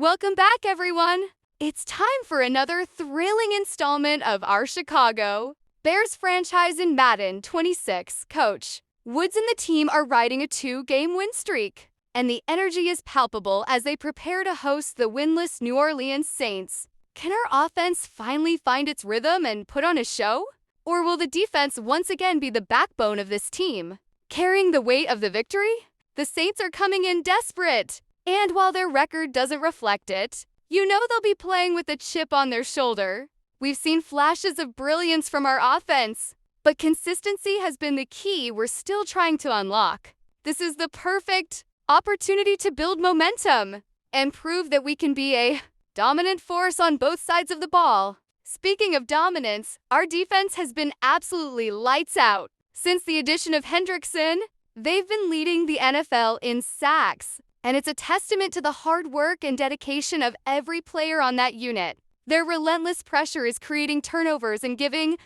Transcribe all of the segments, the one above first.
Welcome back, everyone! It's time for another thrilling installment of our Chicago Bears franchise in Madden 26. Coach Woods and the team are riding a 2-game win streak, and the energy is palpable as they prepare to host the winless New Orleans Saints. Can our offense finally find its rhythm and put on a show? Or will the defense once again be the backbone of this team, carrying the weight of the victory? The Saints are coming in desperate, and while their record doesn't reflect it, you know they'll be playing with a chip on their shoulder. We've seen flashes of brilliance from our offense, but consistency has been the key we're still trying to unlock. This is the perfect opportunity to build momentum and prove that we can be a dominant force on both sides of the ball. Speaking of dominance, our defense has been absolutely lights out. Since the addition of Hendrickson, they've been leading the NFL in sacks, and it's a testament to the hard work and dedication of every player on that unit. Their relentless pressure is creating turnovers and giving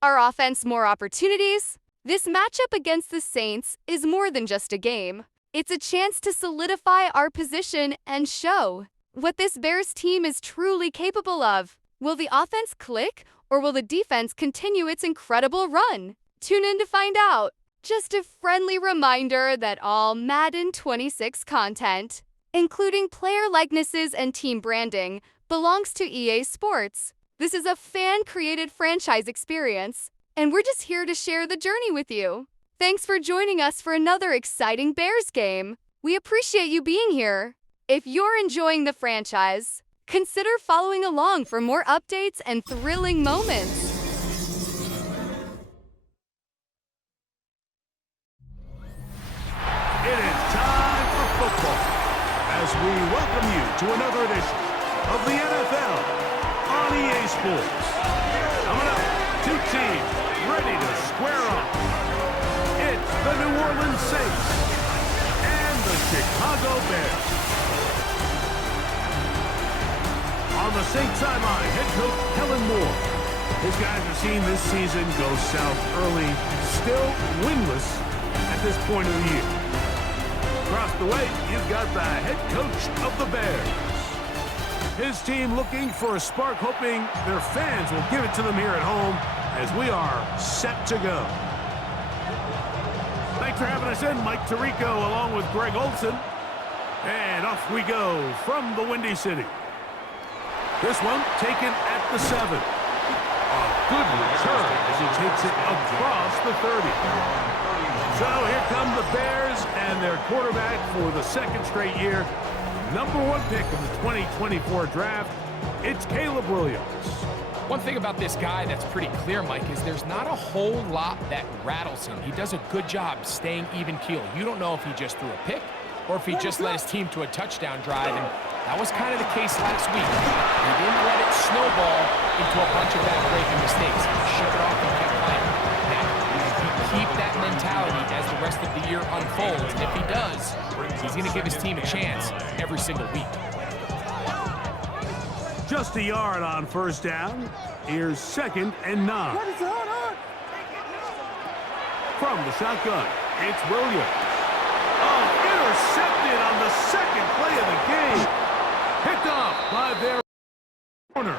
our offense more opportunities. This matchup against the Saints is more than just a game. It's a chance to solidify our position and show what this Bears team is truly capable of. Will the offense click, or will the defense continue its incredible run? Tune in to find out. Just a friendly reminder that all Madden 26 content, including player likenesses and team branding, belongs to EA Sports. This is a fan-created franchise experience, and we're just here to share the journey with you. Thanks for joining us for another exciting Bears game. We appreciate you being here. If you're enjoying the franchise, consider following along for more updates and thrilling moments. It is time for football as we welcome you to another edition of the NFL on EA Sports. Coming up, two teams ready to square off. It's the New Orleans Saints and the Chicago Bears. On the Saints sideline, head coach Kellen Moore. His guys have seen this season go south early, still winless at this point of the year. Across the way, you've got the head coach of the Bears. His team looking for a spark, hoping their fans will give it to them here at home as we are set to go. Thanks for having us in, Mike Tirico, along with Greg Olson. And off we go from the Windy City. This one taken at the 7. A good return as he takes it across the 30. So here come the Bears and their quarterback for the second straight year. #1 pick of the 2024 draft, it's Caleb Williams. One thing about this guy that's pretty clear, Mike, is there's not a whole lot that rattles him. He does a good job staying even keel. You don't know if he just threw a pick or if he just led his team to a touchdown drive, and that was kind of the case last week. He didn't let it snowball into a bunch of back-breaking mistakes. He shook it off and kept playing. Now, keep that mentality as the rest of the year unfolds. And if he does, he's going to give his team a chance every single week. Just a yard on first down. Here's 2nd and 9. From the shotgun, it's Williams. Oh, intercepted on the second play of the game. Picked off by their corner.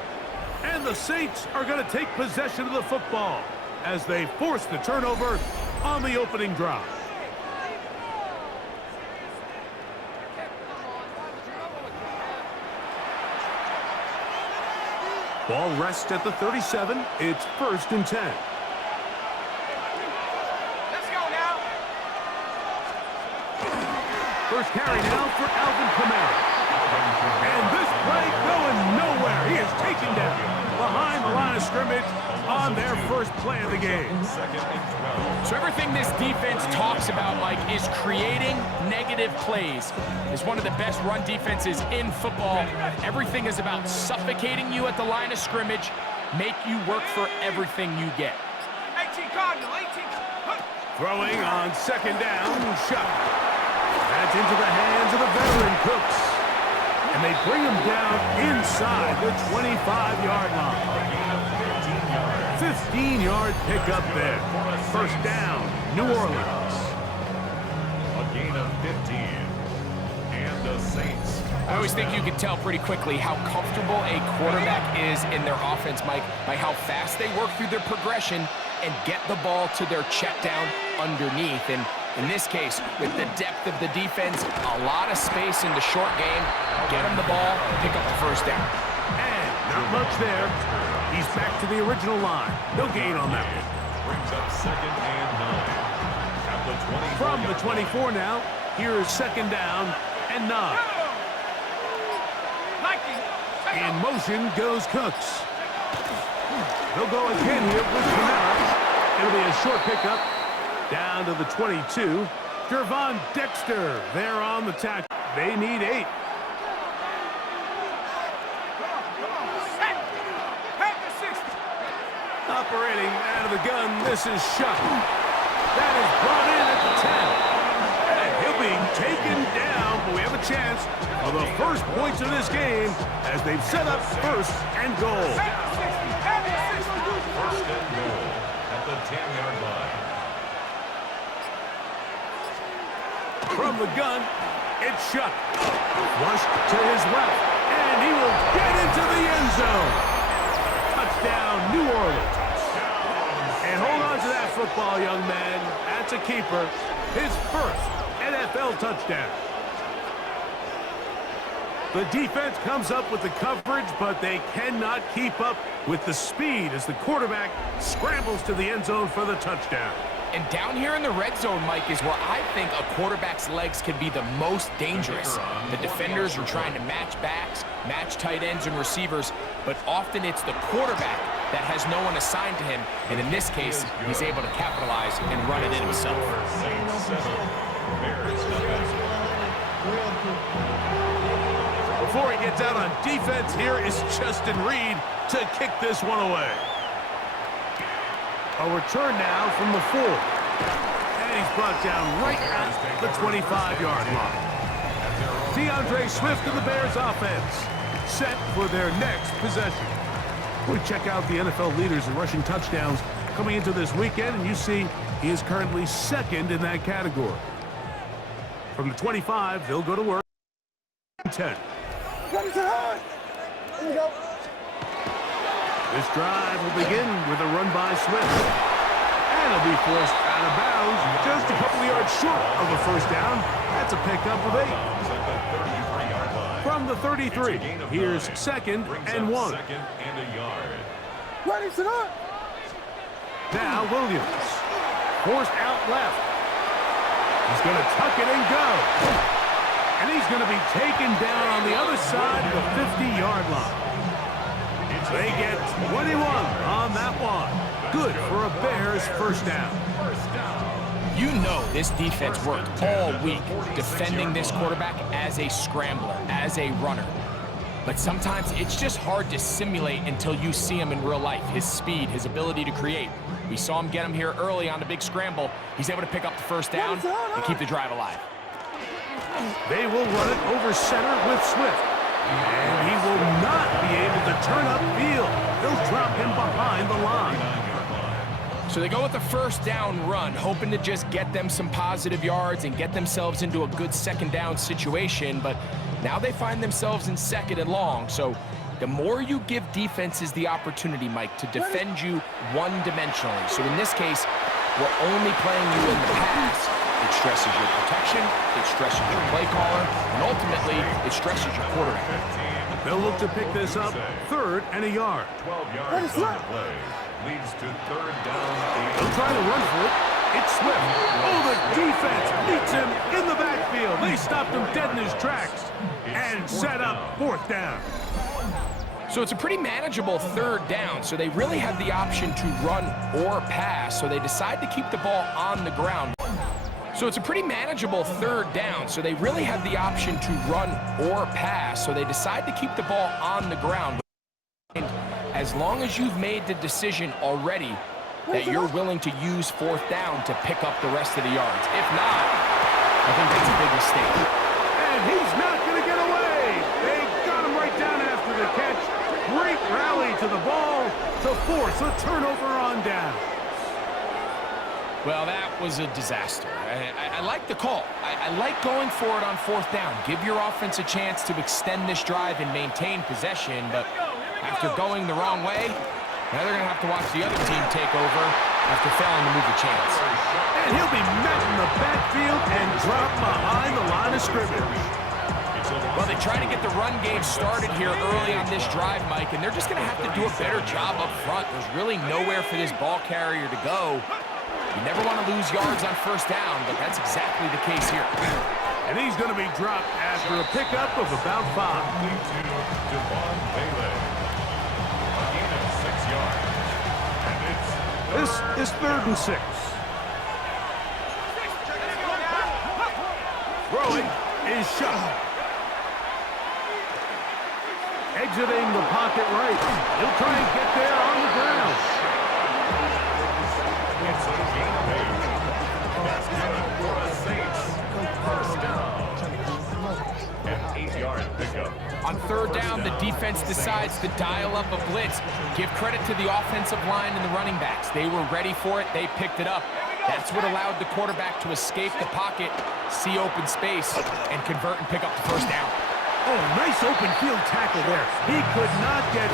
And the Saints are going to take possession of the football as they force the turnover on the opening drive. Ball rests at the 37. It's 1st and 10. Let's go now. First carry now for Alvin Kamara. And this play going nowhere. He is taken down behind the line of scrimmage on their first play of the game. So everything this defense talks about, Mike, is creating negative plays. It's one of the best run defenses in football. Everything is about suffocating you at the line of scrimmage, make you work for everything you get. 18 Cardinal, 18. Throwing on 2nd down, shot. That's into the hands of the veteran Cooks. And they bring him down inside the 25-yard line. 15-yard pickup there. First down, New Orleans. A gain of 15. And the Saints I always think you can tell pretty quickly how comfortable a quarterback is in their offense, Mike, by how fast they work through their progression and get the ball to their check down underneath. And in this case, with the depth of the defense, a lot of space in the short game, get him the ball, pick up the first down. And not much there. He's back to the original line. No gain on that one. Brings up 2nd and 9. At the 24 From the 24 now, here is 2nd down and 9. In motion goes Cooks. They'll go again here with Kamara. It'll be a short pickup down to the 22. Gervon Dexter there on the tackle. They need 8. Operating out of the gun, this is Shuck. That is brought in at the 10. And he'll be taken down, but we have a chance for the first points of this game as they've set up 1st and goal. 1st and goal at the 10-yard line. From the gun, it's Shuck. Flushed to his left, and he will get into the end zone. Touchdown, New Orleans. And hold on to that football, young man. That's a keeper. His first NFL touchdown. The defense comes up with the coverage, but they cannot keep up with the speed as the quarterback scrambles to the end zone for the touchdown. And down here in the red zone, Mike, is where I think a quarterback's legs can be the most dangerous. The defenders are trying to match backs, match tight ends and receivers, but often it's the quarterback that has no one assigned to him, and in this case, he's able to capitalize and run it in himself. Before he gets out on defense, here is Justin Reed to kick this one away. A return now from the 4. And he's brought down right at the 25-yard line. DeAndre Swift of the Bears offense set for their next possession. We check out the NFL leaders in rushing touchdowns coming into this weekend, and you see he is currently 2nd in that category. From the 25, they'll go to work. 10. This drive will begin with a run by Swift. And it'll be forced out of bounds just a couple of yards short of a first down. That's a pickup of 8. From the 33, here's 2nd and 1. Now Williams. Forced out left. He's going to tuck it and go. And he's going to be taken down on the other side of the 50-yard line. They get 21 on that one. Good for a Bears first down. You know this defense worked all week defending this quarterback as a scrambler, as a runner. But sometimes it's just hard to simulate until you see him in real life. His speed, his ability to create. We saw him get him here early on the big scramble. He's able to pick up the first down and keep the drive alive. They will run it over center with Swift. And he will not be able to turn upfield. They'll drop him behind the line. So they go with the first down run, hoping to just get them some positive yards and get themselves into a good 2nd down situation. But now they find themselves in 2nd and long. So the more you give defenses the opportunity, Mike, to defend you one-dimensionally. So in this case, we're only playing you in the pass. It stresses your protection, it stresses your play caller, and ultimately, it stresses your quarterback. They'll look to pick this up 3rd and a yard. 12 yards on the play. Leads to 3rd down. They'll try to run for it. It's Swift. Oh, the defense meets him in the backfield. They stopped him dead in his tracks and set up 4th down. So it's a pretty manageable 3rd down, so they really have the option to run or pass, so they decide to keep the ball on the ground. So it's a pretty manageable 3rd down, so they really have the option to run or pass, so they decide to keep the ball on the ground. And as long as you've made the decision already that you're willing to use 4th down to pick up the rest of the yards. If not, I think that's a big mistake. And he's not going to get away. They got him right down after the catch. Great rally to the ball to force a turnover on down. Well, that was a disaster. I like the call. I like going for it on fourth down. Give your offense a chance to extend this drive and maintain possession, but after going the wrong way, now they're going to have to watch the other team take over after failing to move the chance. And he'll be met in the backfield and dropped behind the line of scrimmage. Well, they try to get the run game started here early on this drive, Mike, and they're just going to have to do a better job up front. There's really nowhere for this ball carrier to go. You never want to lose yards on first down, but that's exactly the case here. And he's going to be dropped after a pickup of about 5. Devon Bailey. A gain of 6 yards. And it's This is 3rd and 6. Throwing is shot. Exiting the pocket right. He'll try and get there on the ground. It's a gain of 8. That's good for the Saints. First down. An 8-yard pickup. On third down, the defense decides to dial up a blitz. Give credit to the offensive line and the running backs. They were ready for it. They picked it up. That's what allowed the quarterback to escape the pocket, see open space, and convert and pick up the first down. Oh, nice open field tackle there. He could not get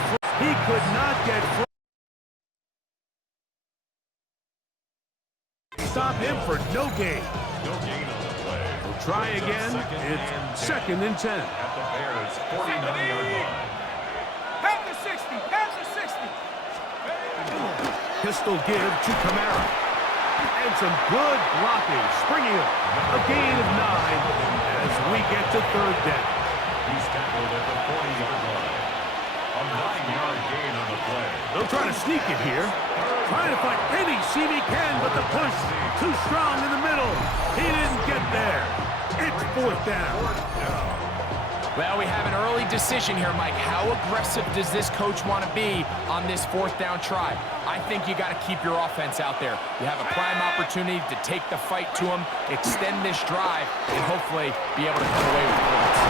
stop him for no gain. No gain on the play. We'll try again. It's 2nd and 10. At the Bears' 49-yard line. Pat the 60. Pat the 60. Pistol give to Kamara. And some good blocking. Springing up. A gain of 9 as we get to 3rd down. He's tackled at the 40-yard line. A 9-yard gain on the play. They'll try to sneak it here. Trying to find any seam he can, but the push too strong in the middle. He didn't get there. It's 4th down. Well, we have an early decision here, Mike. How aggressive does this coach want to be on this 4th down try? I think you got to keep your offense out there. You have a prime opportunity to take the fight to him, extend this drive, and hopefully be able to come away with points.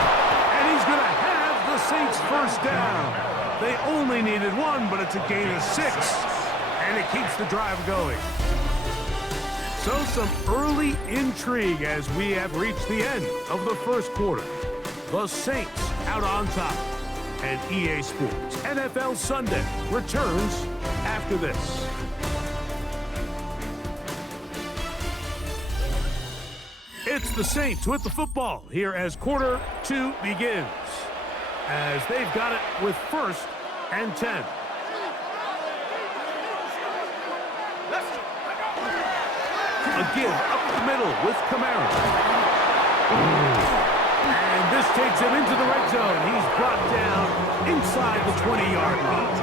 And he's going to have the Saints' first down. They only needed 1, but it's a gain of 6. And it keeps the drive going. So some early intrigue as we have reached the end of the first quarter. The Saints out on top. And EA Sports NFL Sunday returns after this. It's the Saints with the football here as quarter 2 begins. As they've got it with 1st and 10. A give up the middle with Kamara. And this takes him into the red zone. He's brought down inside the 20-yard line.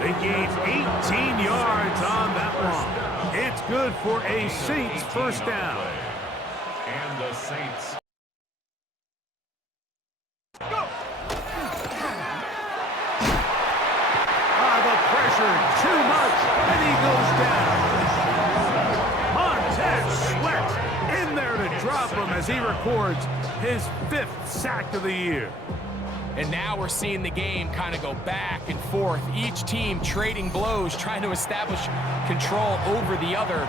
They gained 18 yards on that one. It's good for a Saints first down. And the Saints. The pressure too much, and he goes down. Sweat in there to drop him as he records his 5th sack of the year. And now we're seeing the game kind of go back and forth. Each team trading blows, trying to establish control over the other.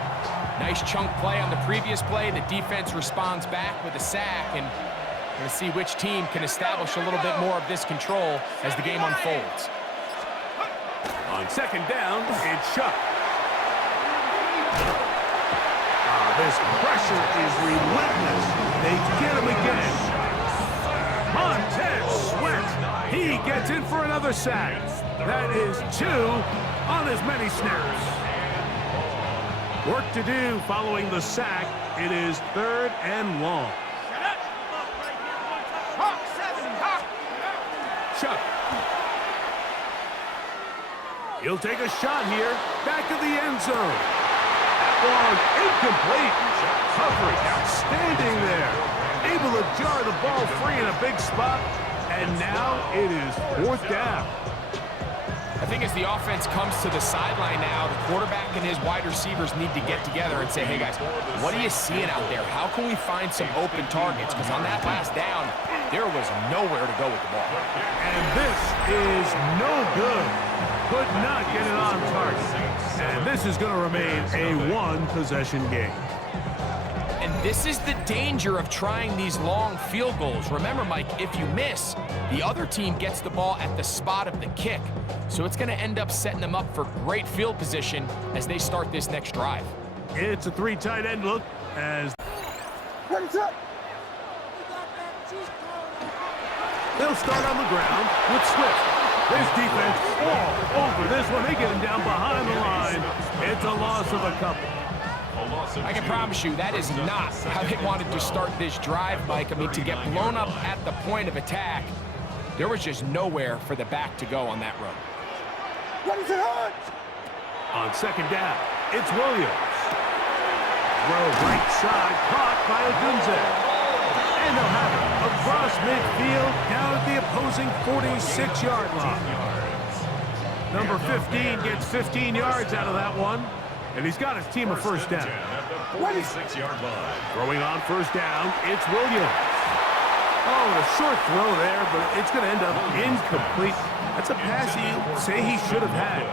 Nice chunk play on the previous play. The defense responds back with a sack, and we're going to see which team can establish a little bit more of this control as the game unfolds. On 2nd down, it's Chuck. This pressure is relentless. They get him again. Montez Sweat. He gets in for another sack. That is 2 on as many snaps. Work to do following the sack. It is 3rd and long. Chuck. He'll take a shot here. Back of the end zone. Long, incomplete. Coverage outstanding there. Able to jar the ball free in a big spot. And now it is 4th down. I think as the offense comes to the sideline now, the quarterback and his wide receivers need to get together and say, hey guys, what are you seeing out there? How can we find some open targets? Because on that last down, There was nowhere to go with the ball. And this is no good. Could not get it on target. And this is going to remain a one-possession game. And this is the danger of trying these long field goals. Remember, Mike, if you miss, the other team gets the ball at the spot of the kick. So it's going to end up setting them up for great field position as they start this next drive. It's a three tight end look as they'll start on the ground with Swift. This defense all over this one. They get him down behind the line. It's a loss of a couple. I can promise you that is not how they wanted to start this drive, Mike. I mean, to get blown up at the point of attack, there was just nowhere for the back to go on that run. On second down, it's Williams. Throw right side, caught by Odunze. And they'll have it across midfield, down at the opposing 46-yard line. Number 15 gets 15 yards out of that one, and he's got his team a first down. 46-yard line. Throwing on first down, it's Williams. Oh, a short throw there, but it's going to end up incomplete. That's a pass you say he should have had.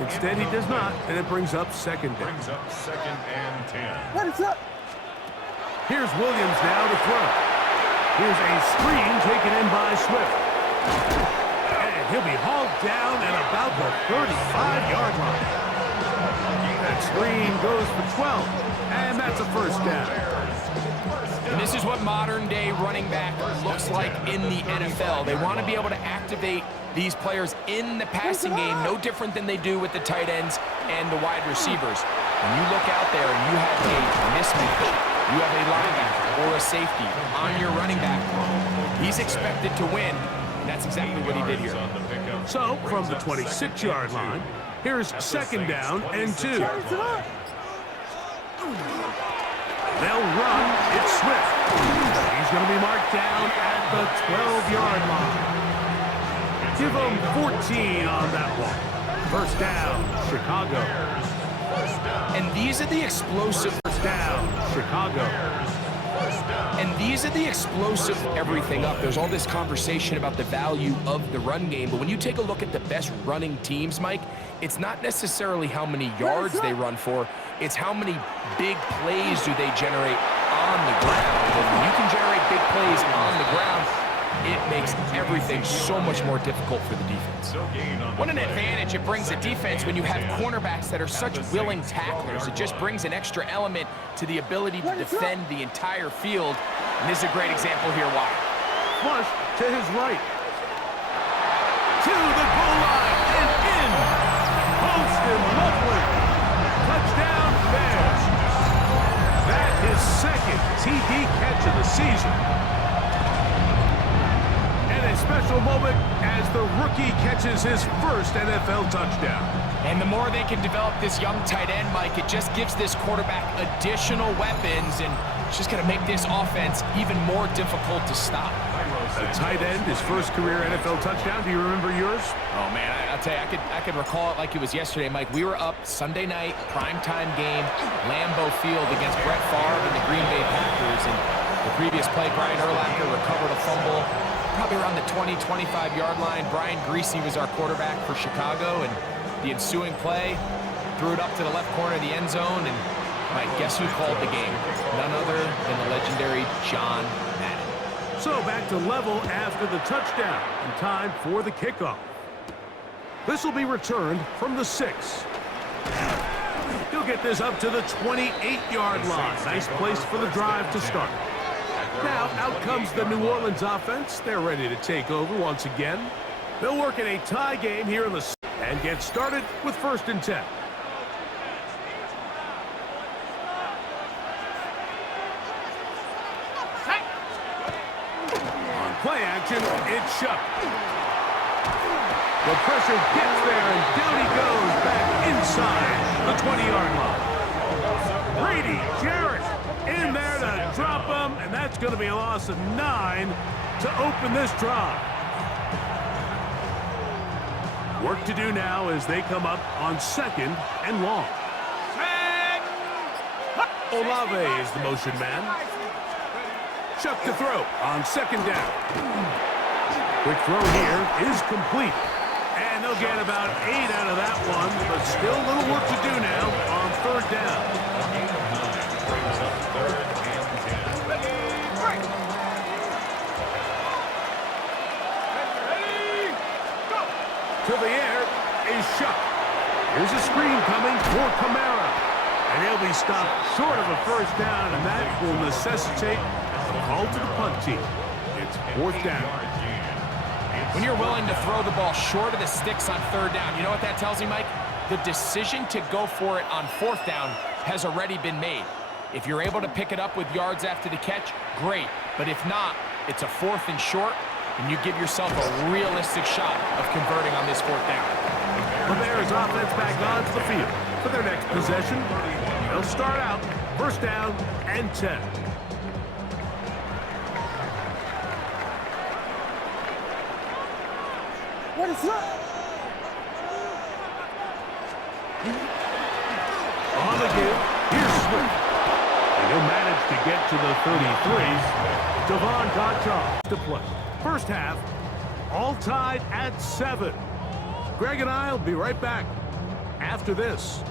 Instead, he does not, and it brings up second down. Brings up 2nd and 10. Here's Williams now to throw. Here's a screen taken in by Swift. And he'll be hauled down at about the 35-yard line. That screen goes for 12, and that's a first down. And this is what modern-day running back looks like in the NFL. They want to be able to activate these players in the passing game, no different than they do with the tight ends and the wide receivers. When you look out there and you have a mismatch, you have a linebacker or a safety on your running back, he's expected to win, and that's exactly what he did here. So, from the 26-yard line, here's second down and 2. They'll run. It's Swift. He's going to be marked down at the 12-yard line. Give him 14 on that one. First down, Chicago. And these are the explosive. First down, Chicago. And these are the explosive everything up. There's all this conversation about the value of the run game, but when you take a look at the best running teams, Mike, it's not necessarily how many yards they run for, it's how many big plays do they generate on the ground. And when you can generate big plays on the ground, it makes everything so much more difficult for the defense. What an advantage it brings the defense when you have cornerbacks that are such willing tacklers. It just brings an extra element to the ability to defend the entire field. And this is a great example here why. Flush to his right. To the goal line and in. Holston Lovely. Touchdown Bears. That's his second TD catch of the season. A special moment as the rookie catches his first NFL touchdown. And the more they can develop this young tight end, Mike, it just gives this quarterback additional weapons, and it's just going to make this offense even more difficult to stop. A tight end, his first career NFL touchdown. Do you remember yours? Oh, man, I'll tell you, I could recall it like it was yesterday, Mike. We were up Sunday night, primetime game, Lambeau Field against Brett Favre and the Green Bay Packers, and the previous play, Brian Urlacher recovered a fumble probably around the 20, 25-yard line. Brian Greasy was our quarterback for Chicago, and the ensuing play threw it up to the left corner of the end zone, and Mike, guess who called the game? None other than the legendary John Madden. So back to level after the touchdown, and time for the kickoff. This will be returned from the 6. He'll get this up to the 28-yard line. Nice place for the drive to start. Now, out comes the New Orleans offense. They're ready to take over once again. They'll work in a tie game here in the and get started with 1st and 10. On play action, it's Shuck. The pressure gets there, and down he goes back inside the 20-yard line. Brady Jarrett in there to drop him, and that's going to be a loss of 9 to open this drive. Work to do now as they come up on 2nd and long. Olave is the motion man. Chuck to throw on second down. Quick throw here is complete. And they'll get about 8 out of that one, but still a little work to do now on third down. Brings up third and 10. To the air is Shuck. Here's a screen coming for Kamara. And he'll be stopped short of a first down, and that will necessitate a call to the punt team. It's fourth down. When you're willing to throw the ball short of the sticks on third down, you know what that tells me, Mike? The decision to go for it on fourth down has already been made. If you're able to pick it up with yards after the catch, great. But if not, it's a fourth and short, and you give yourself a realistic shot of converting on this fourth down. The Bears offense back onto the field for their next possession. They'll start out first down and 10. What is that? On the give, here's Swift. And he'll manage to get to the 33s. Devon Gottschalk to play. First half, all tied at 7. Greg and I will be right back after this.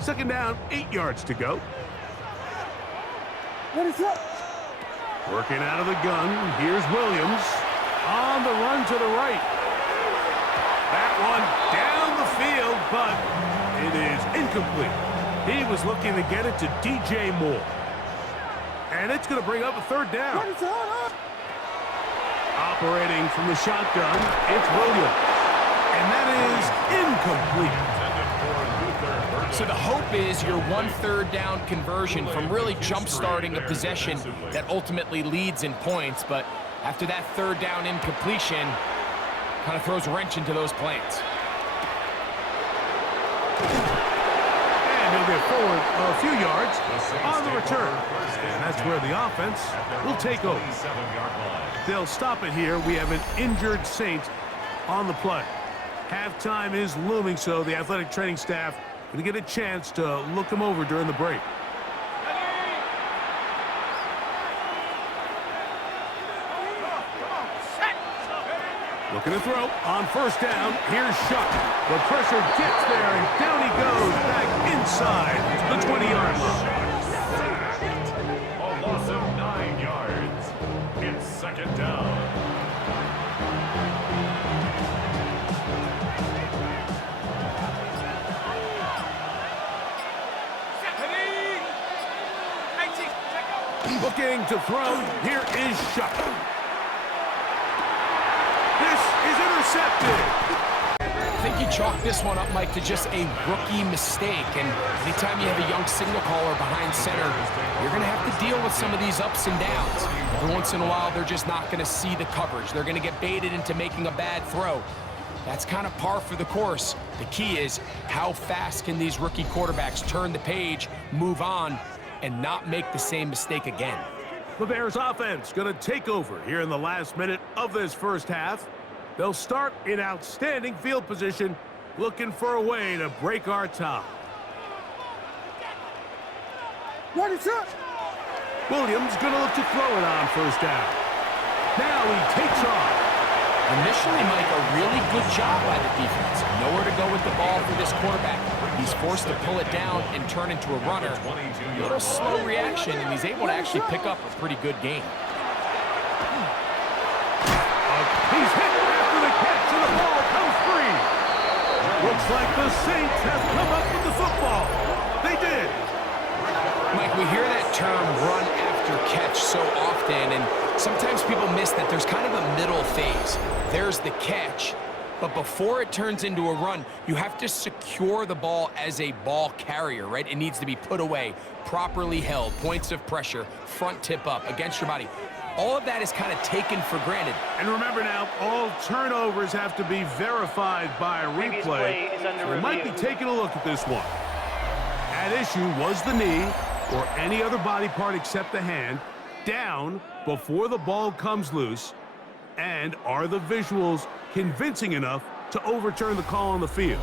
Second down, 8 yards to go. What is that? Working out of the gun, here's Williams. On the run to the right. That one down the field, but it is incomplete. He was looking to get it to DJ Moore. And it's going to bring up a third down. What is that? Operating from the shotgun, it's Williams. And that is incomplete. So the hope is your 1/3 down conversion from really jump-starting a possession that ultimately leads in points, but after that third down incompletion, kind of throws a wrench into those plans. And he'll get forward a few yards on the return. And that's where the offense will take over. They'll stop it here. We have an injured Saint on the play. Halftime is looming, so the athletic training staff going to get a chance to look him over during the break. Looking to throw on first down. Here's Shuck. The pressure gets there, and down he goes back inside the 20-yard line. A loss of 9 yards. It's second down. Looking to throw. Here is Shuck. This is intercepted. I think you chalk this one up, Mike, to just a rookie mistake. And anytime you have a young signal caller behind center, you're going to have to deal with some of these ups and downs. Every once in a while, they're just not going to see the coverage. They're going to get baited into making a bad throw. That's kind of par for the course. The key is how fast can these rookie quarterbacks turn the page, move on, and not make the same mistake again. The Bears offense going to take over here in the last minute of this first half. They'll start in outstanding field position, looking for a way to break our tie. What is that? Williams going to look to throw it on first down. Now he takes off. Initially, Mike, a really good job by the defense. Nowhere to go with the ball for this quarterback. He's forced to pull it down and turn into a runner. A little slow reaction, and he's able to actually pick up a pretty good game. He's hit after the catch, and the ball comes free. Looks like the Saints have come up with the football. They did. Mike, we hear that term run after catch so often, and sometimes people miss that there's kind of a middle phase. There's the catch, but before it turns into a run, you have to secure the ball as a ball carrier, right? It needs to be put away, properly held, points of pressure, front tip up against your body. All of that is kind of taken for granted. And remember now, all turnovers have to be verified by a replay. So we might be taking a look at this one. At issue was the knee, or any other body part except the hand, down before the ball comes loose. And are the visuals convincing enough to overturn the call on the field?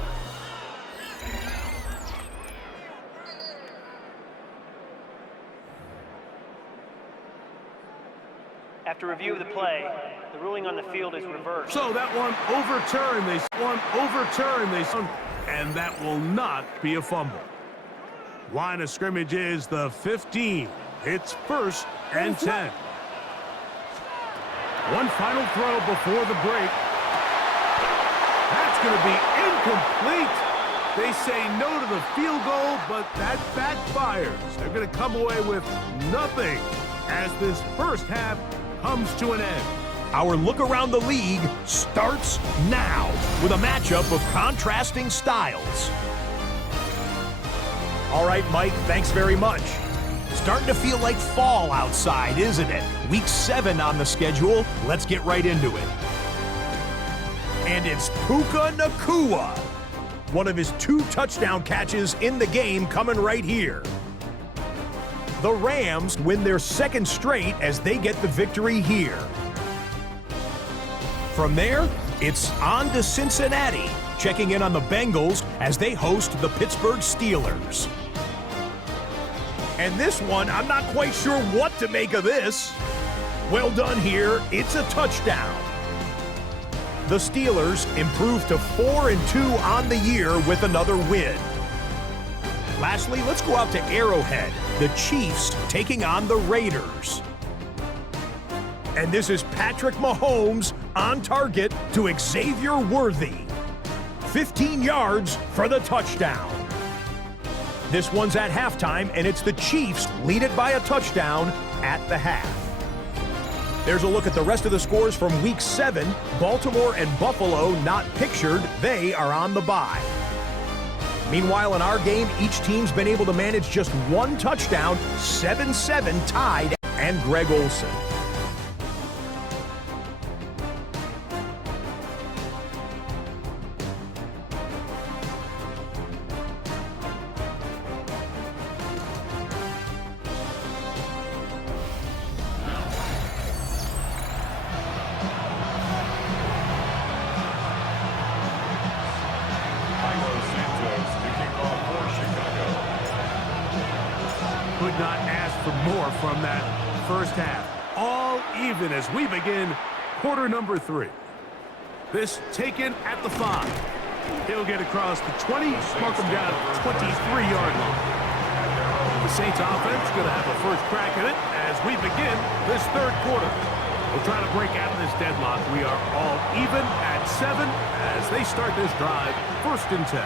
After review of the play, the ruling on the field is reversed. So that one overturned. And that will not be a fumble. Line of scrimmage is the 15. It's 1st and 10. One final throw before the break. That's going to be incomplete. They say no to the field goal, but that backfires. They're going to come away with nothing as this first half comes to an end. Our look around the league starts now with a matchup of contrasting styles. All right, Mike, thanks very much. Starting to feel like fall outside, isn't it? Week 7 on the schedule. Let's get right into it. And it's Puka Nacua. One of his 2 touchdown catches in the game coming right here. The Rams win their 2nd straight as they get the victory here. From there, it's on to Cincinnati, checking in on the Bengals as they host the Pittsburgh Steelers. And this one, I'm not quite sure what to make of this. Well done here, it's a touchdown. The Steelers improved to 4-2 on the year with another win. Lastly, let's go out to Arrowhead, the Chiefs taking on the Raiders. And this is Patrick Mahomes on target to Xavier Worthy. 15 yards for the touchdown. This one's at halftime, and it's the Chiefs lead it by a touchdown at the half. There's a look at the rest of the scores from Week 7. Baltimore and Buffalo not pictured. They are on the bye. Meanwhile, in our game, each team's been able to manage just 1 touchdown, 7-7 tied, and Greg Olsen. Could not ask for more from that first half. All even as we begin quarter number 3. This taken at the 5. He'll get across the 20, mark him down at the 23-yard line. The Saints offense going to have a first crack at it as we begin this 3rd quarter. We'll try to break out of this deadlock. We are all even at 7 as they start this drive, 1st and 10.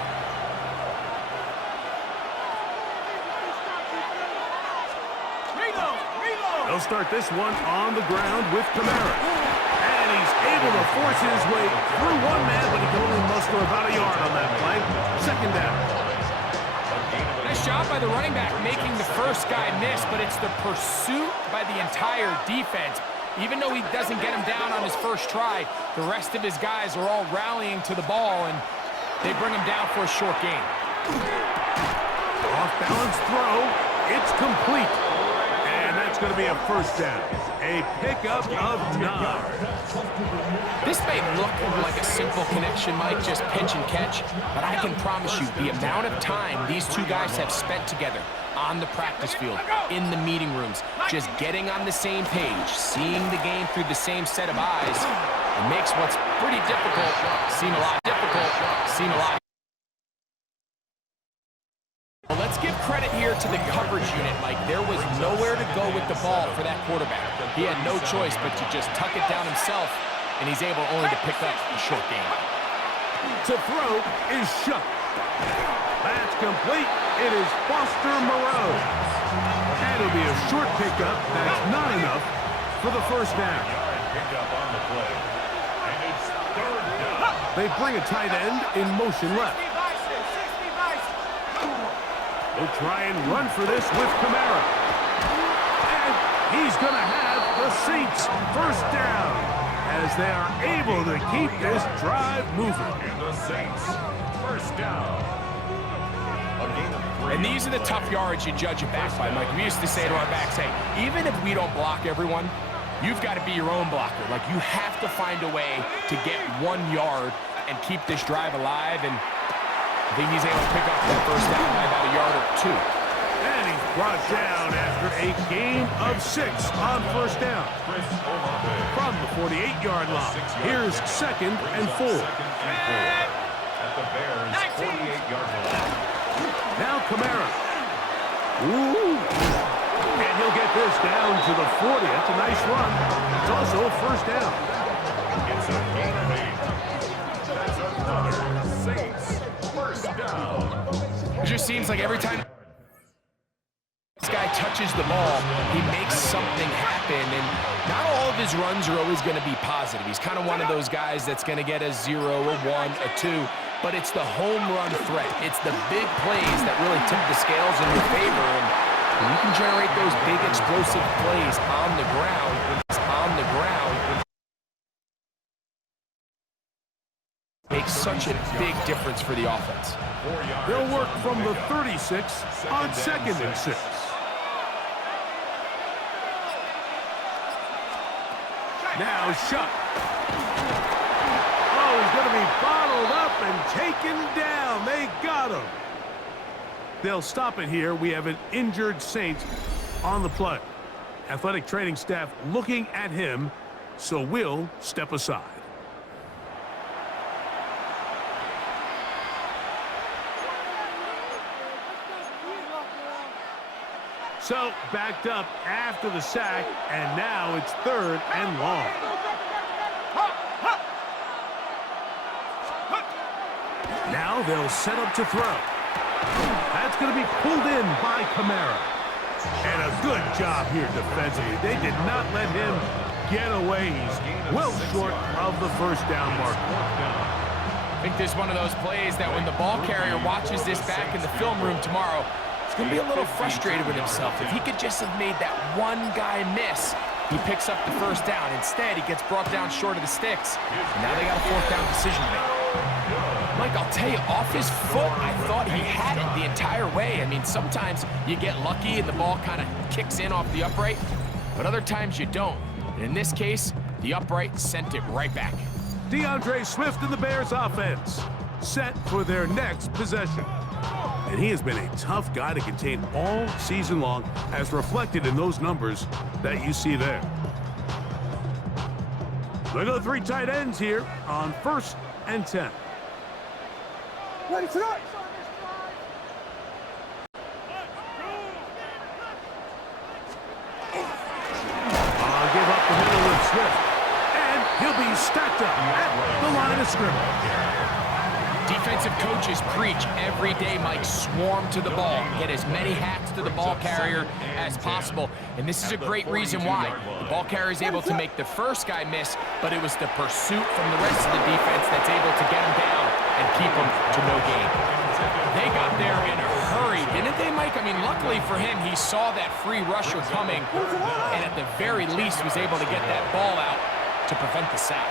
They'll start this one on the ground with Kamara. And he's able to force his way through one man, but he can only muster about a yard on that play. 2nd down. Nice job by the running back making the first guy miss, but it's the pursuit by the entire defense. Even though he doesn't get him down on his first try, the rest of his guys are all rallying to the ball, and they bring him down for a short gain. Off-balance throw. It's complete. And that's going to be a 1st down. A pickup of 9. This may look like a simple connection, Mike, just pitch and catch, but I can promise you the amount of time these 2 guys have spent together on the practice field, in the meeting rooms, just getting on the same page, seeing the game through the same set of eyes, it makes what's pretty difficult seem a lot Well, let's give credit here to the coverage unit, Mike. There was nowhere to go with the ball for that quarterback. He had no choice but to just tuck it down himself, and he's able only to pick up a short gain. To throw is shut. That's complete. It is Foster Moreau. And it'll be a short pickup. That's not enough for the 1st down. They bring a tight end in motion left. They'll try and run for this with Kamara. And he's going to have the Saints 1st down as they are able to keep this drive moving. The Saints 1st down. And these are the tough yards you judge a back by, Mike. We used to say to our backs, hey, even if we don't block everyone, you've got to be your own blocker. Like, you have to find a way to get 1 yard and keep this drive alive, and I think he's able to pick up that 1st down by about a yard or 2. And he's Brought down after a gain of 6 on first down. From the 48-yard line, here's 2nd and 4. At the Bears' 48-yard line. Now Kamara. Ooh. And he'll get this down to the 40. That's a nice run. It's also a first down. It's a gain of 8. That's another Saints first down. It just seems like every time this guy touches the ball, he makes something happen, and not all of his runs are always going to be positive. He's kind of one of those guys that's going to get a 0, a 1, a 2, but it's the home run threat. It's the big plays that really tip the scales in your favor, and when you can generate those big explosive plays on the ground, makes such a big difference for the offense. They'll work from the 36 on 2nd and 6. Now shot. Oh, he's going to be bottled up and taken down. They got him. They'll stop it here. We have an injured Saint on the play. Athletic training staff looking at him, so we'll step aside. So, backed up after the sack, and now it's 3rd and long. Now they'll set up to throw. That's going to be pulled in by Kamara. And a good job here defensively. They did not let him get away. He's well short of the first down mark. I think this is one of those plays that when the ball carrier watches this back in the film room tomorrow, he's going to be a little frustrated with himself. If he could just have made that one guy miss, he picks up the first down. Instead, he gets brought down short of the sticks. And now they got a 4th down decision to make. Mike, I'll tell you, off his foot, I thought he had it the entire way. I mean, sometimes you get lucky and the ball kind of kicks in off the upright, but other times you don't. And in this case, the upright sent it right back. DeAndre Swift and the Bears offense set for their next possession. And he has been a tough guy to contain all season long, as reflected in those numbers that you see there. Look at the 3 tight ends here on 1st and 10. Ready, set up. I'll give up the middle with Swift. And he'll be stacked up at the line of scrimmage. Defensive coaches preach every day, Mike, swarm to the ball. Get as many hats to the ball carrier as possible. And this is a great reason why. The ball carrier is able to make the first guy miss, but it was the pursuit from the rest of the defense that's able to get him down and keep him to no gain. They got there in a hurry, didn't they, Mike? I mean, luckily for him, he saw that free rusher coming, and at the very least was able to get that ball out to prevent the sack.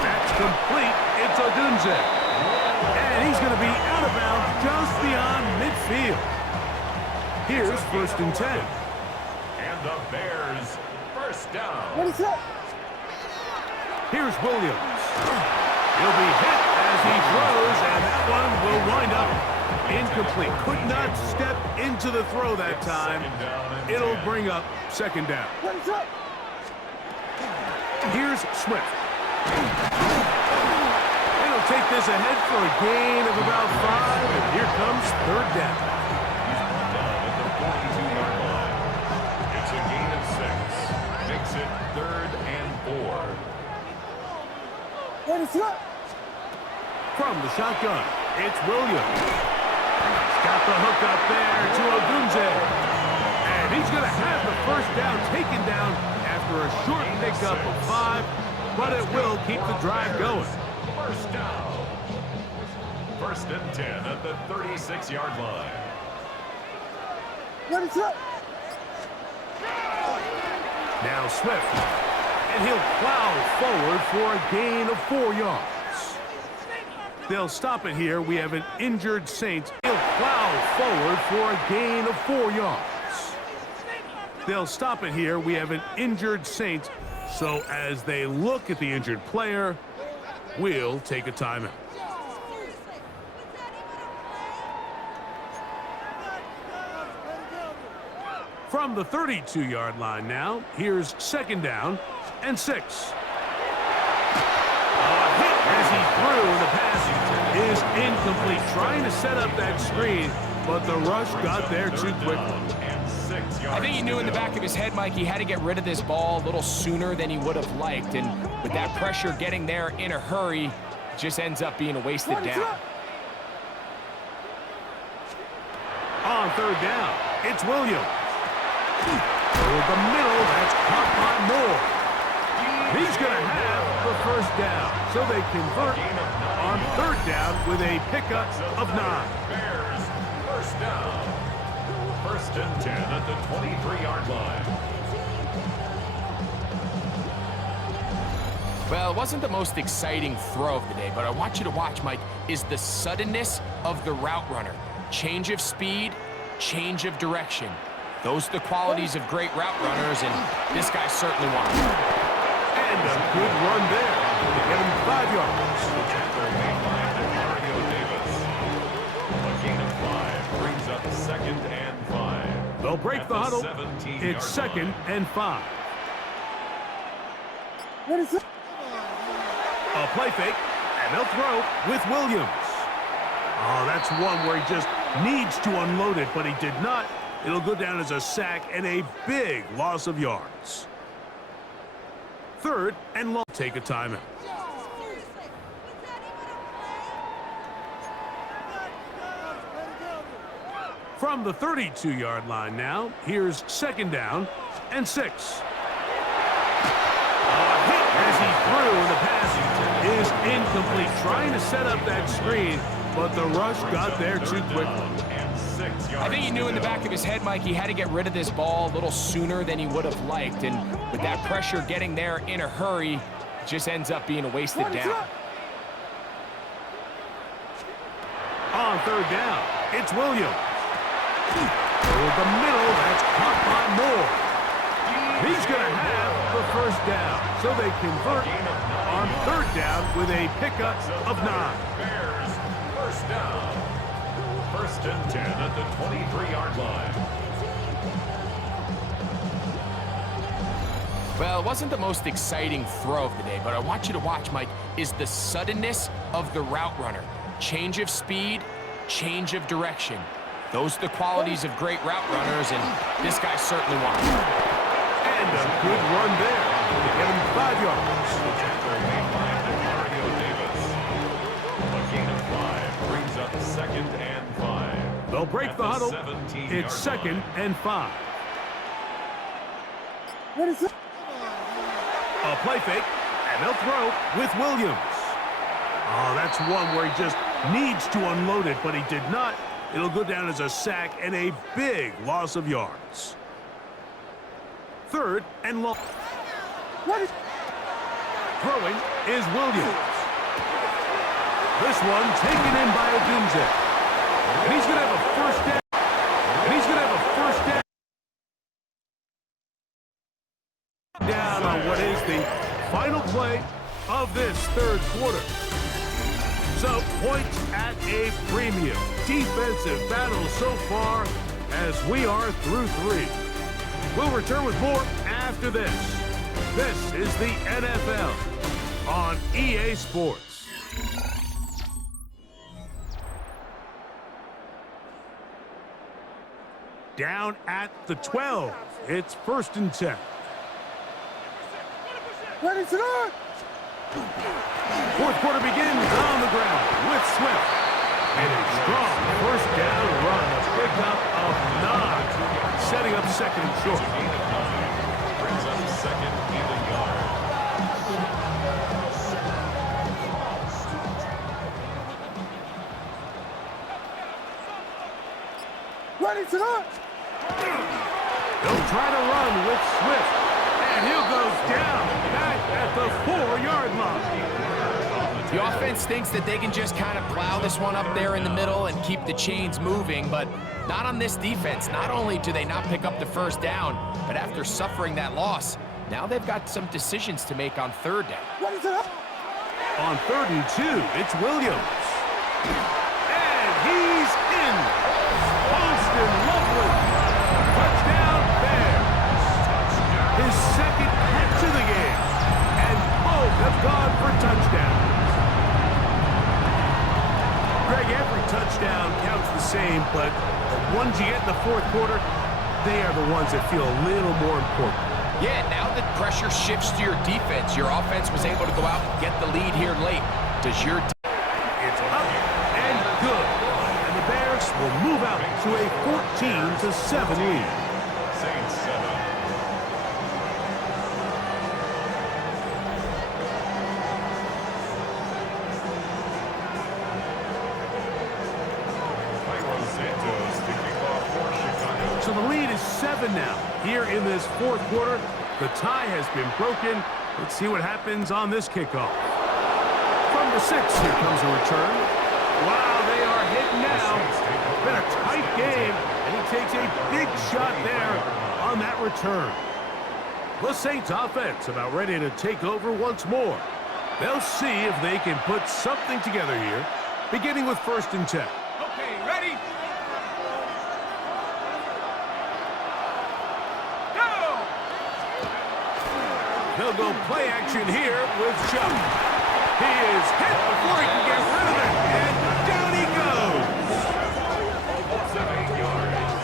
That's complete. It's Odunze. And he's going to be out of bounds just beyond midfield. Here's 1st and 10. And the Bears first down. Ready, set. Here's Williams. He'll be hit as he throws, and that one will wind up incomplete. Could not step into the throw that time. It'll bring up 2nd down. Ready, set. Here's Swift. And he'll take this ahead for a gain of about 5, and here comes 3rd down. Down at the 42-yard line. It's a gain of 6. Makes it 3rd and 4. Ready, set. From the shotgun, it's Williams. He's got the hook up there to Odunze. And he's going to have the first down taken down after a short pickup of 5, but it will keep the drive going. First down. 1st and 10 at the 36-yard line. Ready, set. Now Swift, and he'll plow forward for a gain of 4 yards. They'll stop it here. We have an injured Saints. He'll plow forward for a gain of 4 yards. They'll stop it here. We have an injured Saints. So as they look at the injured player, we'll take a timeout. From the 32-yard line now, here's second down and 6. A hit as he threw, and the pass is incomplete. Trying to set up that screen, but the rush got there too quickly. I think he knew in the back of his head, Mike, he had to get rid of this ball a little sooner than he would have liked. And with that pressure getting there in a hurry, it just ends up being a wasted down. On third down, it's Williams. Over the middle, that's caught by Moore. He's going to have the first down. So they convert on third down with a pickup of 9. Bears, first down. First and 10 at the 23-yard line. Well, it wasn't the most exciting throw of the day, but I want you to watch, Mike, is the suddenness of the route runner. Change of speed, change of direction. Those are the qualities of great route runners, and this guy certainly one of them. And a good run there to get him 5 yards. Mario Davis. A gain of 5 brings up second and 5. They'll break the huddle. 17-yard It's second and 5. What is it? A play fake, and they'll throw with Williams. Oh, that's one where he just needs to unload it, but he did not. It'll go down as a sack and a big loss of yards. Third and long. Take a timeout. From the 32-yard line now, here's second down and 6. A hit as he threw, and the pass is incomplete. Trying to set up that screen, but the rush got there too quickly. I think he knew in the back of his head, Mike, he had to get rid of this ball a little sooner than he would have liked. And with that pressure getting there in a hurry, it just ends up being a wasted down. On third down, it's Williams. Over the middle, that's caught by Moore. He's going to have the first down. So they convert on third down with a pickup of 9. Bears, first down. First and 10 at the 23-yard line. Well, it wasn't the most exciting throw of the day, but I want you to watch, Mike, is the suddenness of the route runner. Change of speed, change of direction. Those are the qualities of great route runners, and this guy certainly one of them. And a good run there to get him 5 yards. Mario Davis. A gain of 5 brings up second and 5. They'll break the huddle. 17-yard It's second and 5. What is it? A play fake, and they'll throw with Williams. Oh, that's one where he just needs to unload it, but he did not. It'll go down as a sack and a big loss of yards. Third and long. Throwing is Williams. This one taken in by Odunze. And he's going to have a first down. Down on what is the final play of this third quarter. So, points at a premium. Defensive battle so far as we are through 3. We'll return with more after this. This is the NFL on EA Sports. Down at the 12. It's first and 10. Ready to run! Fourth quarter begins on the ground with Swift. And a strong first down run. A pickup of 9. Setting up second and short. Brings up second and a yard. Ready to run! They'll try to run with Swift. And he'll go down back at the 4-yard line. The offense thinks that they can just kind of plow this one up there in the middle and keep the chains moving, but not on this defense. Not only do they not pick up the first down, but after suffering that loss, now they've got some decisions to make on third down. Ready to run! On third and 2, it's Williams. And he's in. Austin Lovely. Touchdown, Bears. have gone for touchdowns. Greg, every touchdown counts the same, but the ones you get in the fourth quarter, they are the ones that feel a little more important. Yeah, now that pressure shifts to your defense, your offense was able to go out and get the lead here late. Does your It's up and good. And the Bears will move out to a 14-7 lead. Saints 7. So the lead is 7 now. Here in this fourth quarter, the tie has been broken. Let's see what happens on this kickoff. From the 6, here comes a return. Wow, they are hitting now. It's been a tight game, and he takes a big shot there on that return. The Saints offense about ready to take over once more. They'll see if they can put something together here, beginning with 1st and 10. Okay, ready? They'll go play action here with Chubb. He is hit before he can get rid of it, and down he goes. 7 yards.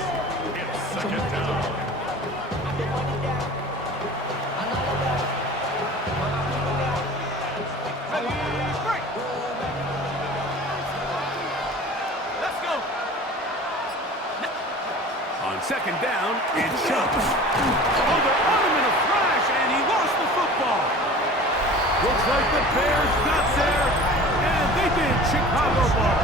It's 2nd down. Let's go. On 2nd down, it's Chubb. Oh, they're on him in a flash, and he lost the football. Looks like the Bears got there, and they did. Chicago ball.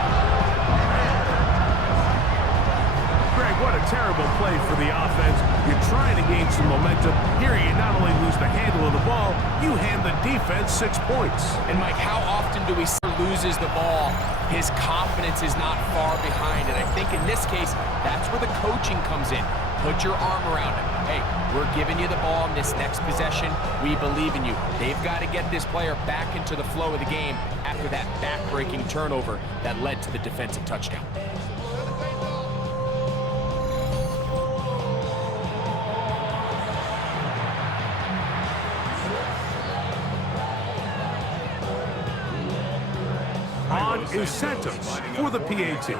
Greg, what a terrible play for the offense. You're trying to gain some momentum. Here you not only lose the handle of the ball, you hand the defense 6 points. And Mike, how often do we see him loses the ball? His confidence is not far behind, and I think in this case, that's where the coaching comes in. Put your arm around him. Hey, we're giving you the ball in this next possession. We believe in you. They've got to get this player back into the flow of the game after that back-breaking turnover that led to the defensive touchdown. On is Santos for the PAT.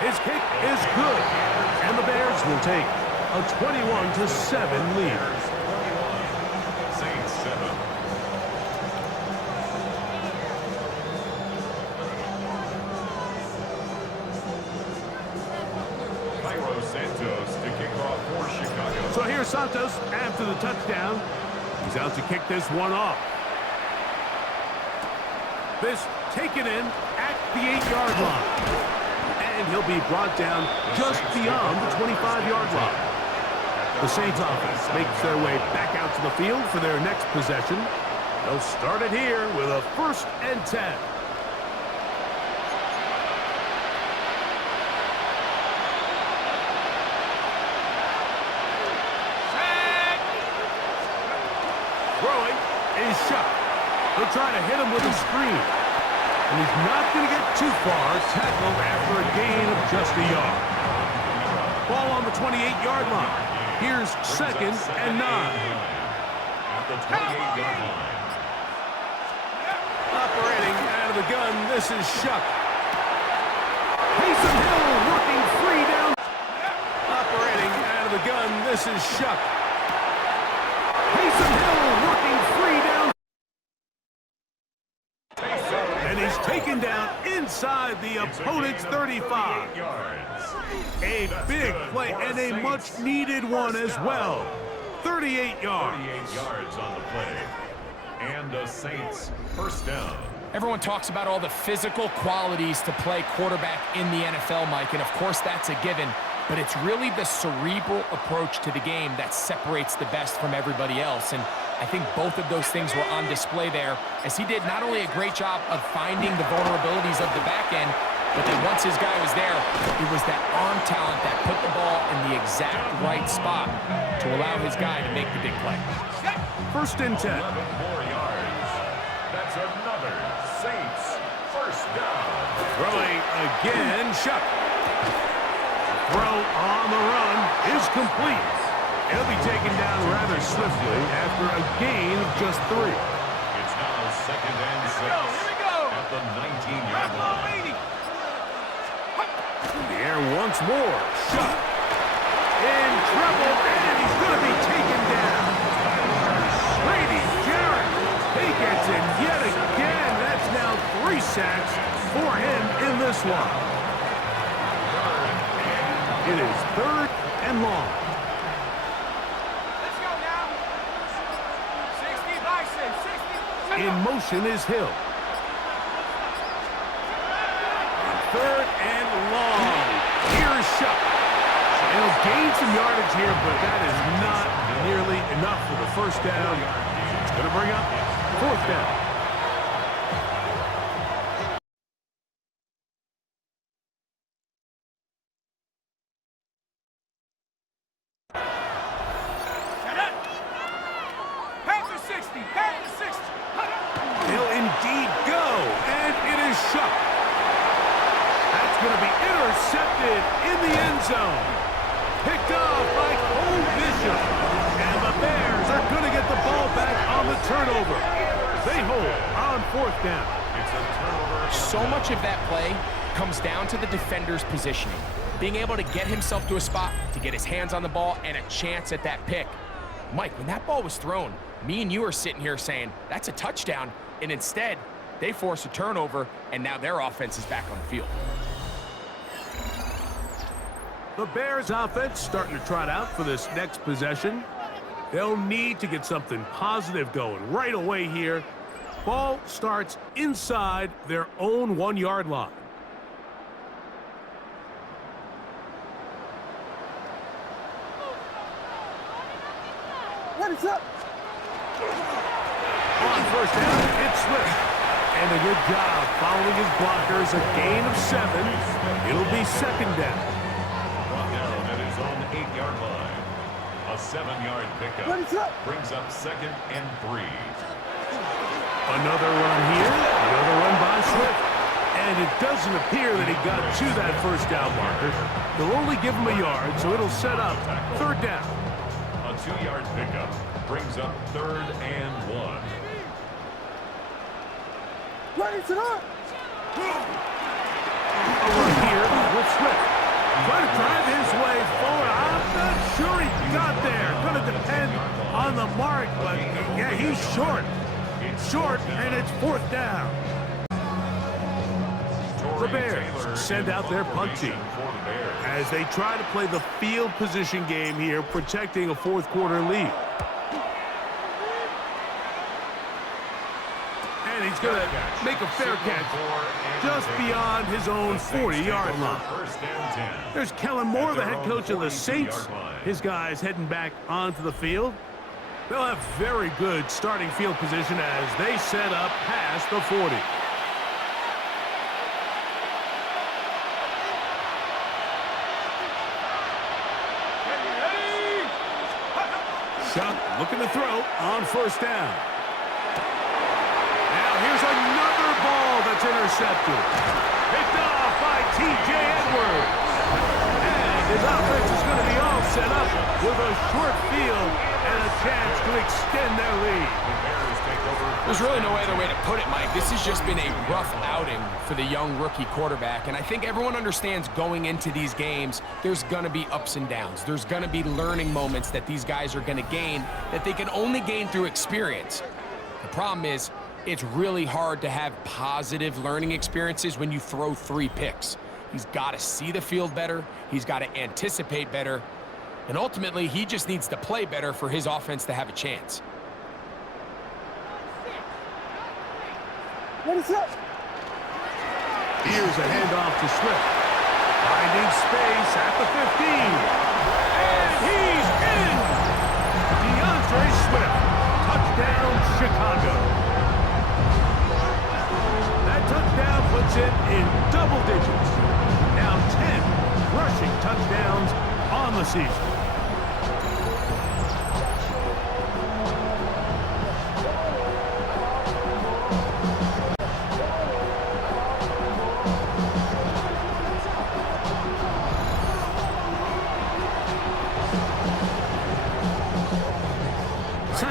His kick is good, and the Bears will take a 21-7 lead. Saints 7. Santos to kick off for Chicago. So here's Santos after the touchdown. He's out to kick this one off. This taken in at the 8-yard line. And he'll be brought down just beyond the 25-yard line. The Saints offense makes their way back out to the field for their next possession. They'll start it here with a 1st and 10. Throwing is shot. They'll try to hit him with a screen. And he's not going to get too far, tackled after a gain of just a yard. Ball on the 28-yard line. Here's 2nd and 9. At the 28-yard line. Operating out of the gun, this is Shuck. Taysom Hill working free down. Operating out of the gun, this is Shuck. Taysom Hill working free down. And he's taken down inside the opponent's 35. A big play and a much-needed one as well. 38 yards. 38 yards on the play. And the Saints 1st down. Everyone talks about all the physical qualities to play quarterback in the NFL, Mike, and of course that's a given, but it's really the cerebral approach to the game that separates the best from everybody else, and I think both of those things were on display there, as he did not only a great job of finding the vulnerabilities of the back end, but then once his guy was there, it was that arm talent that put the ball in the exact right spot to allow his guy to make the big play. 1st and 10. 11 more yards. That's another Saints 1st down. Throwing again, Shuck. throw on the run is complete. He'll be taken down rather swiftly after a gain of just 3. It's now 2nd and 6 at the 19-yard line. In the air once more. Shot. In trouble, and he's going to be taken down. Brady Jarrett, he gets it yet again. That's now 3 sacks for him in this one. It is 3rd and long. Let's go now. 60, Bison, 60. In motion is Hill. And 3rd and long. Here's Shuck. He'll gain some yardage here, but that is not nearly enough for the first down. It's going to bring up 4th down. He'll indeed go, and it is Shuck. That's going to be intercepted in the end zone. Picked off by Cole Bishop. And the Bears are going to get the ball back on the turnover. They hold on 4th down. It's a turnover. So much of that play comes down to the defender's positioning. Being able to get himself to a spot, to get his hands on the ball, and a chance at that pick. Mike, when that ball was thrown, me and you are sitting here saying, that's a touchdown. And instead, they force a turnover, and now their offense is back on the field. The Bears offense starting to trot out for this next possession. They'll need to get something positive going right away here. Ball starts inside their own 1-yard line. Ready, set. On 1st down, it's Swift. And a good job following his blockers. A gain of 7. It'll be 2nd down. Brought down at his own 8-yard line. A 7-yard pickup Ready, set. brings up 2nd and 3. Another run here. Another run by Swift. And it doesn't appear that he got to that 1st down marker. They'll only give him a yard, so it'll set up 3rd down. A 2-yard pickup brings up 3rd and 1. Ready, set. A run here with Swift. Trying to drive his way forward. I'm not sure he got there. Going to depend on the mark, but yeah, he's short. Short, and it's 4th down. The Bears send out their punt team as they try to play the field position game here, protecting a 4th quarter lead. And he's going to make a fair catch just beyond his own 40-yard line. There's Kellen Moore, the head coach of the Saints. His guys heading back onto the field. They'll have very good starting field position as they set up past the 40. Shuck looking to throw on 1st down. Now here's another ball that's intercepted. Picked off by T.J. Edwards. And his offense is going to be all set up with a short field and a chance to extend their lead. There's really no other way to put it, Mike. This has just been a rough outing for the young rookie quarterback, and I think everyone understands going into these games, there's going to be ups and downs. There's going to be learning moments that these guys are going to gain that they can only gain through experience. The problem is, it's really hard to have positive learning experiences when you throw 3 picks. He's got to see the field better. He's got to anticipate better. And ultimately, he just needs to play better for his offense to have a chance. Ready, set. Here's a handoff to Swift. Finding space at the 15. And he's in! DeAndre Swift. Touchdown, Chicago. That touchdown puts it in double digits. Now 10 rushing touchdowns on the season.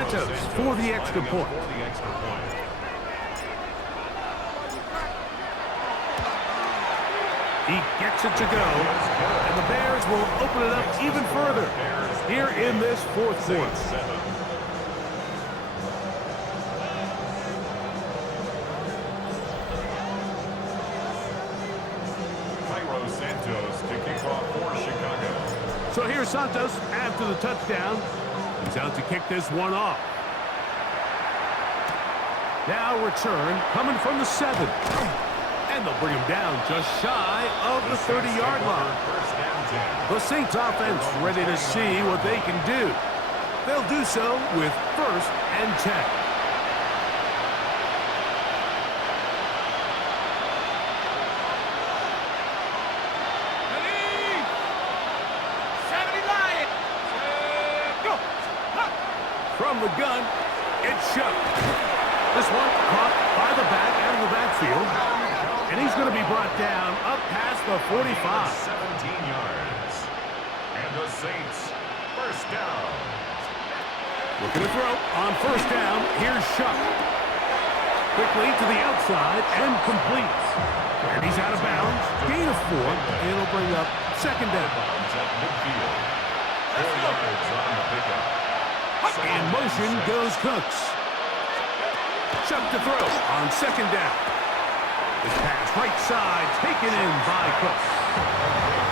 Santos for the extra point. He gets it to go, and the Bears will open it up even further here in this fourth quarter. Santos to kick off for Chicago. So here's Santos after the touchdown. He's out to kick this one off. Now return coming from the 7. And they'll bring him down just shy of the 30-yard line. The Saints offense ready to see what they can do. They'll do so with 1st and 10. From the gun, it's shoved. This one caught by the back out of the backfield. And he's going to be brought down up past the 45. 17 yards. And the Saints, 1st down. Looking to throw on 1st down. Here's Shuck. Quickly to the outside and completes. And he's out of bounds. Gain of 4. And it'll bring up 2nd down. At midfield. 4 yards on the pickup. In motion goes Cooks. Chuck to throw on 2nd down. This pass right side taken in by Cooks.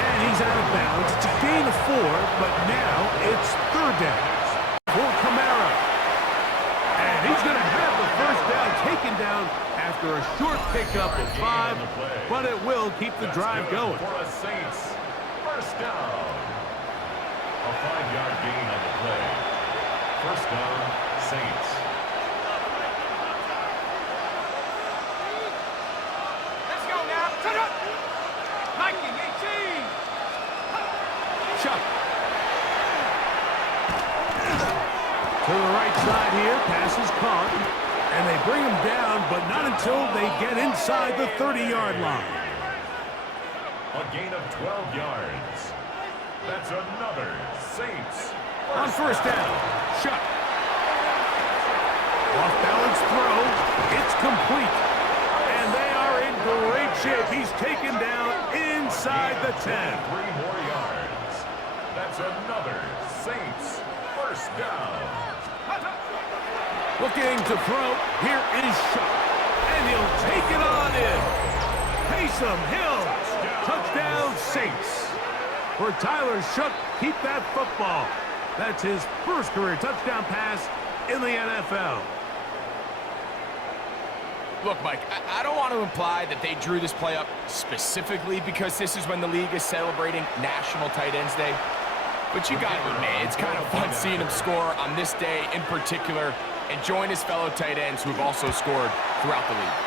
And he's out of bounds. It's a gain of 4, but now it's 3rd down for Kamara. And he's going to have the 1st down taken down after a short pickup of 5, but it will keep the drive going. For the Saints, 1st down. A 5-yard gain on the play. 1st down, Saints. Let's go now. Turn up. Mikey, 18. Chuck. To the right side here, pass is caught, and they bring him down, but not until they get inside the 30-yard line. A gain of 12 yards. That's another Saints. On 1st down, Chuck. Off-balance throw, it's complete. And they are in great shape. He's taken down inside the 10. 3 more yards. That's another Saints 1st down. Looking to throw, here is Chuck. And he'll take it on in. Taysom Hill, touchdown Saints. For Tyler Shuck, keep that football. That's his 1st career touchdown pass in the NFL. Look, Mike, I don't want to imply that they drew this play up specifically because this is when the league is celebrating National Tight Ends Day. But you got to admit, it's kind of fun seeing him score on this day in particular and join his fellow tight ends who have also scored throughout the league.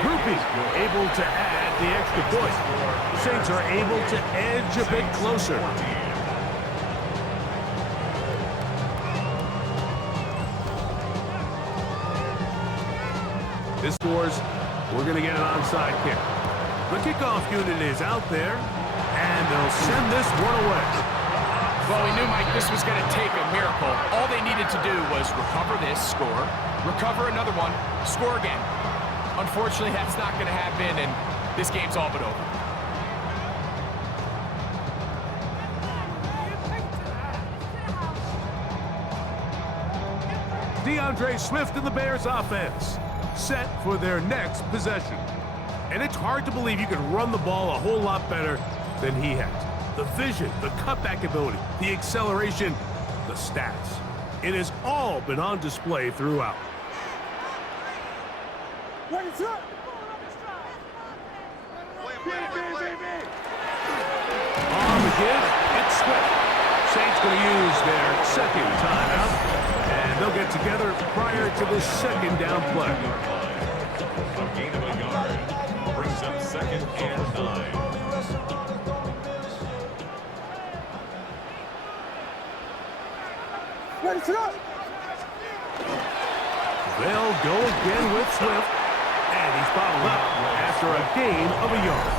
Rupi able to add the extra point. The Saints are able to edge a bit closer. This scores, we're going to get an onside kick. The kickoff unit is out there, and they'll send this one away. Well, we knew, Mike, this was going to take a miracle. All they needed to do was recover this, score, recover another one, score again. Unfortunately, that's not going to happen, and this game's all but over. DeAndre Swift and the Bears offense set for their next possession. And it's hard to believe you can run the ball a whole lot better than he has. The vision, the cutback ability, the acceleration, the stats. It has all been on display throughout. What is up? On the give, it's Swift. Saints going to use their 2nd timeout, and they'll get together prior to the 2nd down play. A gain of a yard brings up 2nd and 9. Ready, set up. They'll go again with Swift, and he's bottled up after a gain of a yard.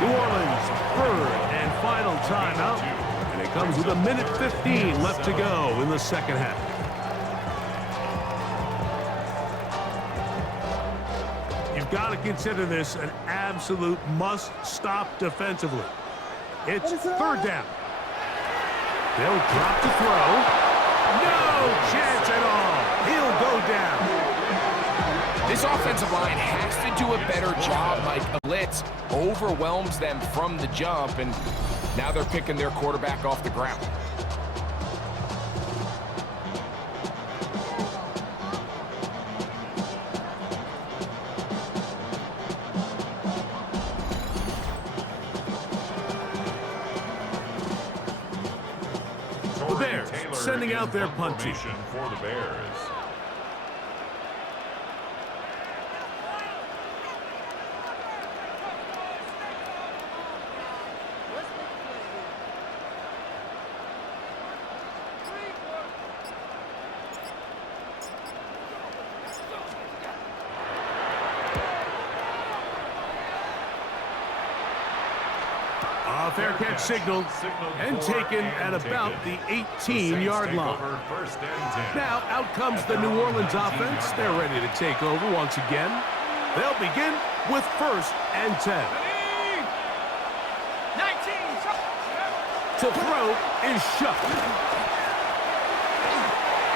New Orleans' 3rd and final timeout, and it comes with 1:15 left to go in the 2nd half. got to consider this an absolute must-stop defensively. It's third down. They'll drop to throw. No chance at all. He'll go down. This offensive line has to do a better job, Mike. A blitz overwhelms them from the jump, and now they're picking their quarterback off the ground. The Bears sending out their punt team. For the Bears. Fair catch signaled and taken at about the 18-yard line. Now out comes the New Orleans offense. They're ready to take over once again. They'll begin with 1st and 10. 19. To throw is shut.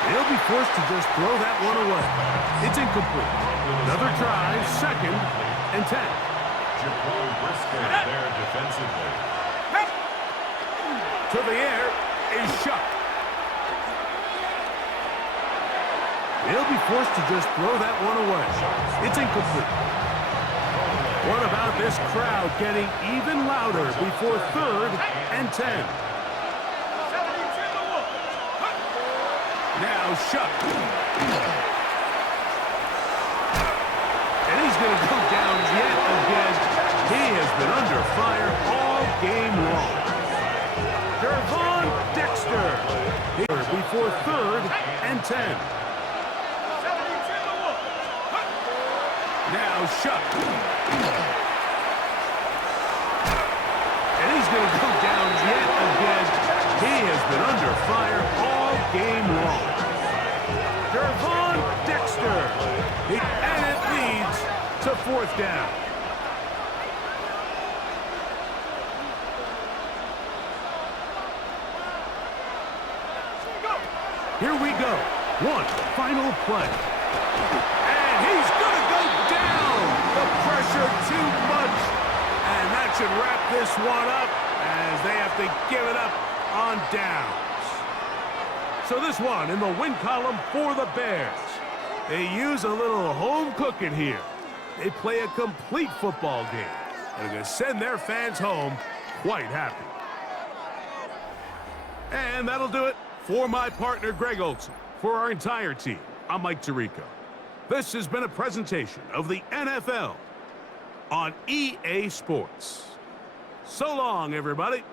They'll be forced to just throw that one away. It's incomplete. Another try, 2nd and 10. Jaquan Brisker there defensively. To the air is shut. They'll be forced to just throw that one away. It's incomplete. What about this crowd getting even louder before 3rd and 10? Now shut. And he's going to go down yet again. He has been under fire all game long. Dexter here before 3rd and 10. Now shut. And he's going to go down yet again. He has been under fire all game long. Dexter. And it leads to 4th down. Here we go. One final play. And he's going to go down. The pressure too much. And that should wrap this one up as they have to give it up on downs. So this one in the win column for the Bears. They use a little home cooking here. They play a complete football game. And they're going to send their fans home quite happy. And that'll do it. For my partner, Greg Olson, for our entire team, I'm Mike Tirico. This has been a presentation of the NFL on EA Sports. So long, everybody.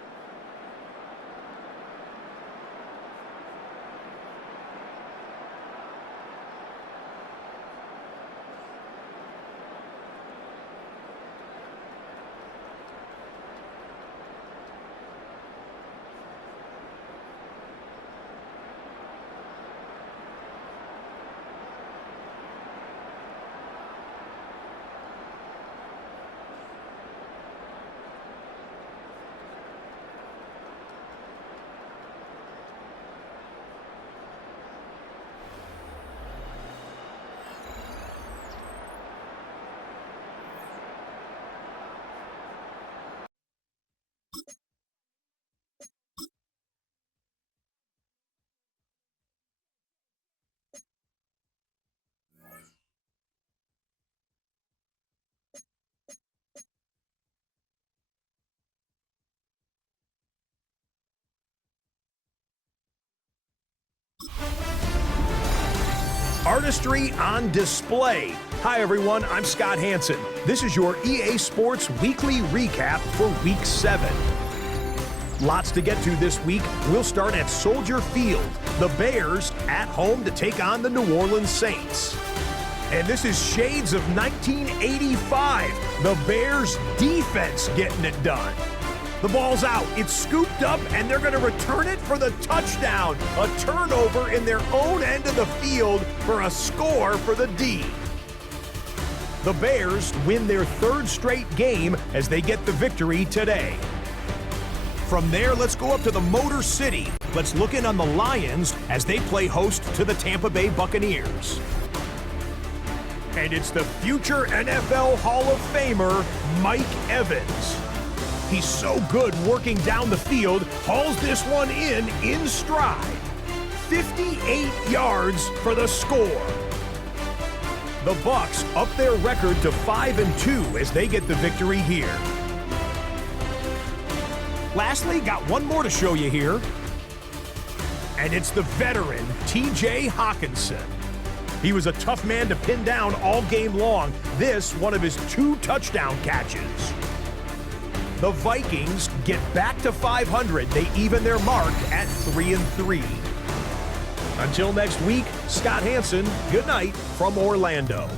Artistry on display. Hi everyone, I'm Scott Hansen. This is your EA Sports Weekly Recap for Week 7. Lots to get to this week. We'll start at Soldier Field. The Bears at home to take on the New Orleans Saints. And this is shades of 1985. The Bears defense getting it done. The ball's out, it's scooped up, and they're going to return it for the touchdown. A turnover in their own end of the field for a score for the D. The Bears win their third straight game as they get the victory today. From there, let's go up to the Motor City. Let's look in on the Lions as they play host to the Tampa Bay Buccaneers. And it's the future NFL Hall of Famer, Mike Evans. He's so good working down the field, hauls this one in stride. 58 yards for the score. The Bucs up their record to 5-2 as they get the victory here. Lastly, got one more to show you here. And it's the veteran, T.J. Hawkinson. He was a tough man to pin down all game long. This, one of his 2 touchdown catches. The Vikings get back to 500. They even their mark at 3-3. Until next week, Scott Hansen, good night from Orlando.